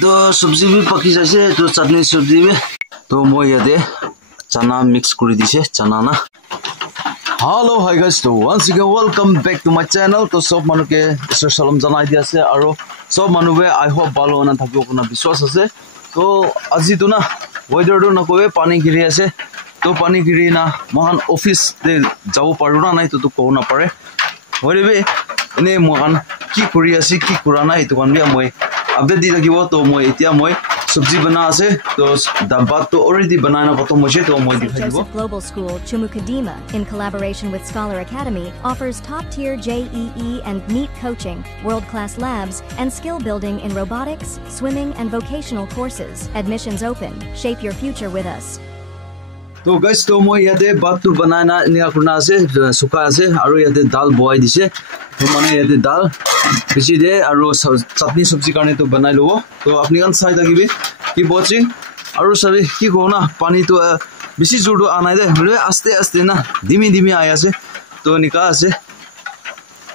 तो सब्जी भी पकी जाइसे तो चटनी सब्जी भी तो मैं यादे चना मिक्स करी दिसे चना ना हेलो हाय गाइस तो once again welcome back to my channel तो सब मानु के सलाम जनाई दिया से और सब मानु बे आई होप बालो ना थाकियो कोना विश्वास আছে तो আজি तो ना वेदर तो ना कोए पानी गिरी আছে तो पानी गिरी ना मोहन ऑफिस दे जाओ पारो ना नहीं तो को ना पारे ओरे बे ने मोहन की करी আছে की कुरा ना इतो कान बे মই अपडेट दी থাকিব तो মই এতিয়া মই सब्जी बना আছে तो दाबात तो ऑलरेडी बनाना पतो मुझे तो মই दिखाई Joseph Global School Chumukadima in collaboration with Scholar Academy offers top-tier JEE and NEET coaching, world-class labs and skill building in robotics, swimming and vocational courses. Admissions open. Shape your future with us. तो guys तो মই याते बात तो बनाना निया करना আছে सुका আছে আৰু याते दाल বহাই দিছে तो माने याते दाल बेसी दे আৰু चटनी सब्जी কাৰণে तो बनाই লব तो আপনি কান চাই থাকিবি কি বচি আৰু সবে কি কো না পানি তো বেছি জোৰটো আনাই দে বলে আস্তে আস্তে না ধীমি ধীমি আই আছে তো নিকা আছে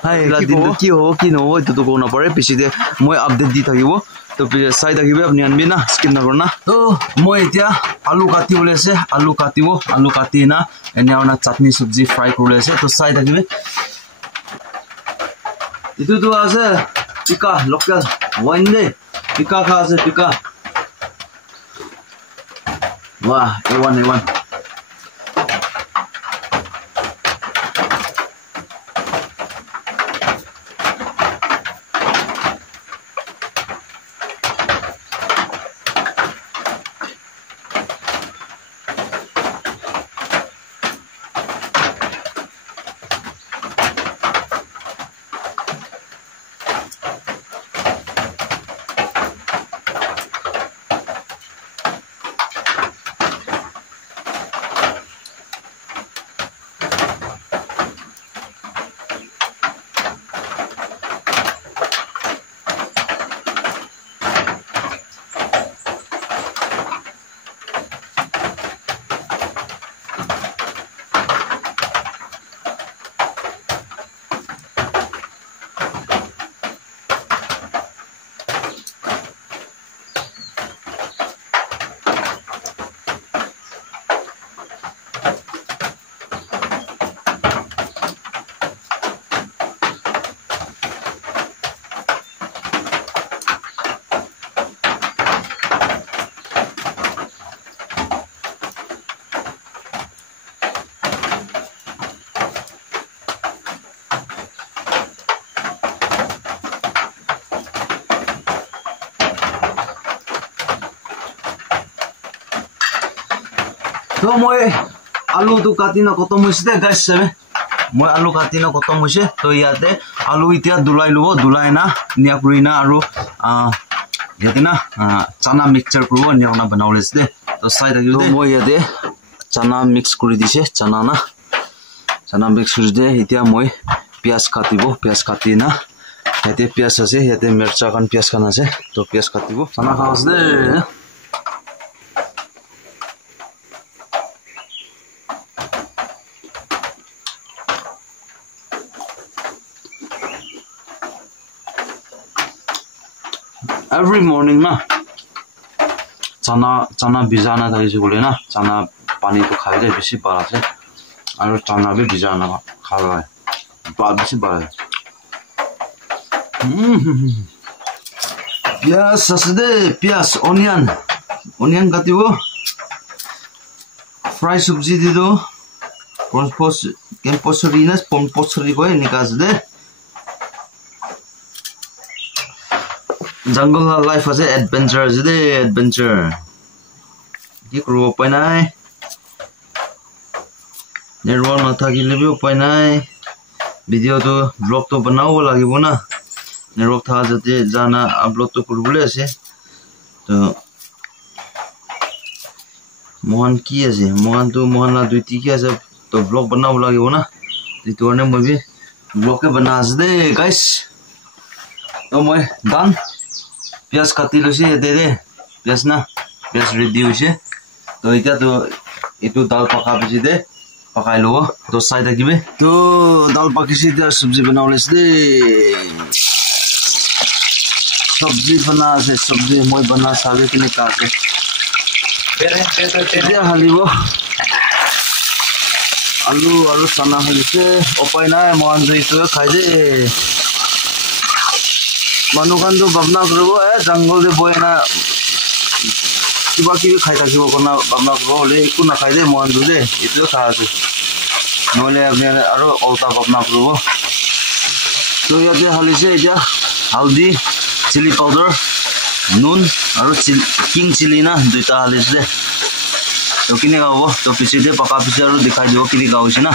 হাই দিন কি हो কি ন হয় তো কোনা পৰে বেছি দে মই আপডেট দি থাকিব तो চাই থাকিবি আপনি আনবি না স্কিপ না কৰনা তো মই এতিয়া আলু কাটিবলে আছে আলু কাটিব আলু কাটি না এনে চাটনি সবজি ফ্রাই কৰিলে আছে তো চাই থাকিবি itu tu আছে pika local wine deh pika kah আছে pika wah ewan तो मैं आलू तो काटी ना खत्म होइसे गाइस सब मैं आलू काटी ना खत्म होइसे तो याते आलू इतिया दुलाई लबो दुलाई ना निया पुरिना आरो याते ना चना मिक्सचर करबो निया ना बनावलेस दे तो साइड आगे तो मैं याते चना मिक्स करि दिसे चना ना चना मिक्स करि दे इतिया मैं प्याज काटिबो प्याज काटी ना याते प्याज আছে याते मिर्चा कान प्याज कान আছে तो प्याज काटिबो चना खास दे every morning ना चना भिजाना थाकिसे बोले ना चना पानी तो खाइले बेसी बारा से और चना भी भिजाना खाला है बात बेसी बारा है प्याज ससदे प्याज ओनियन काटिबो फ्राई सब्जी दिदो पोसरी को निकास दे jungle life as adventure ki kru upai nai network na thakile bi upai nai video to vlog to banao lagibo na network tha jate jana upload to kurbole ase to mohan ki ase mohan na duiti ki ase to vlog banao lagibo na itu ne moi bi vlog ke bana as de guys to moi done प्याज काटी लसे दे दे प्याज ना प्याज ready होइसे तो इटा तो एतु दाल पका बिसे दे पकाइ लो तो साइड आगिबे तो दाल पकिसे दे सब्जी बनावलेस दे सब्जी बना আছে सब्जी মই बना सागे किने काके এতিয়া হালিব আলু আৰু চানা হলিছে উপায় নাই মন জইটো খাই দে মানুকানটো ভাবনা কৰিব জঙ্গল দে বয়না কিবা কিবি খাই থাকিব কোনা ভাবনা কৰিব হলে একো নাখাই দে মন জুদে এটো খাই আছে নহলে আপনি আৰু অলটা ভাবনা কৰিব তো ইয়াতে হালিছে এতিয়া হালদি চিলি পাউডাৰ নুন আৰু কিং চিলি না দুইটা হালিছে তো কিনে গাব তো পিছতে পকা পিছে আৰু দেখাই দিব কিনে গাওছে না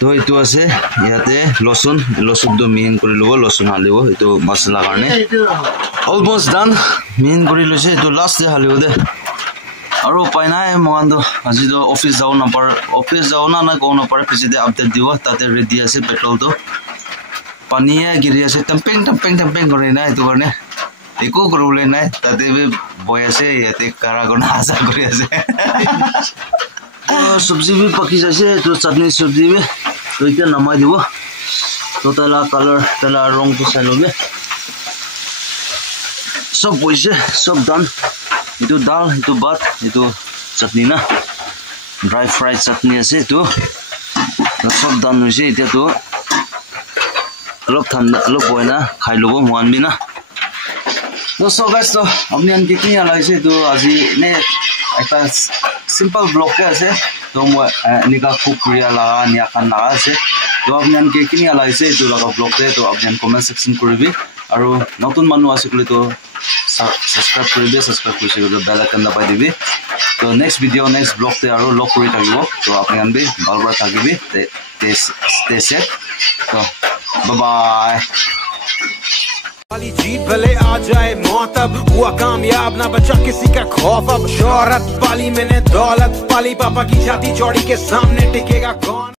তো এটো আছে ইয়াতে লসুন দ মেইন কৰি লব লসুন হালিব এটো মছলা কাৰণে অলমোস্ট ডান মেইন কৰি লৈছে এটো লাষ্ট দে হালিব দে আৰু উপায় নাই মগানটো আজি তো অফিস যাও না না গও না পারে পিছতে আপডেট দিব তাতে ৰেডি আছে পেট্ৰলটো পানীয়ে গিৰি আছে টম্পিং কৰে না এটো কাৰণে একো কৰিবলৈ নাই তাতে বই আছে ইয়াতে কাৰাগনা আশা কৰি আছে सब्जी भी पकी जासे तो चटनी सब्जी भी तो इतना नमाई দিব तो तला कलर तला रंग तो सालोगे सब बोइसे सब डन इतो दाल इतो भात इतो चटनी ना ड्राई फ्राई चटनी আছে তো सब डन হৈছে এতিয়া তো অলপ ঠান্ডা অলপ বয়না খাই লব মন বিনা তো সো গাইস তো আপনি আনকে কি লাগাইছে তো আজি নে একটা सिंपल ब्लॉग के আছে তো মই নিকা খুব প্ৰিয়া লাগা নিয়া খান লাগা আছে তো আপনি আনকে কিনি আলাইছে তো লাগা ব্লগ তে তো আপনি কমেন্ট সেকশন কৰিবি আৰু নতুন মানুহ আছে কলে তো সাবস্ক্ৰাইব কৰিবি সাবস্ক্ৰাইব কৰিছে তো বেল আইকন দবাই দিবি তো নেক্সট ভিডিও নেক্সট ব্লগ তে আৰু লগ কৰি থাকিব তো আপনি আনবি ভালবা থাকিবি তে সেট তো বাই বাই वाली जीत भले आ जाए मौत अब हुआ कामयाब ना बचा किसी का खौफ अब शोहरत पाली मैंने दौलत पाली पापा की छाती चौड़ी के सामने टिकेगा कौन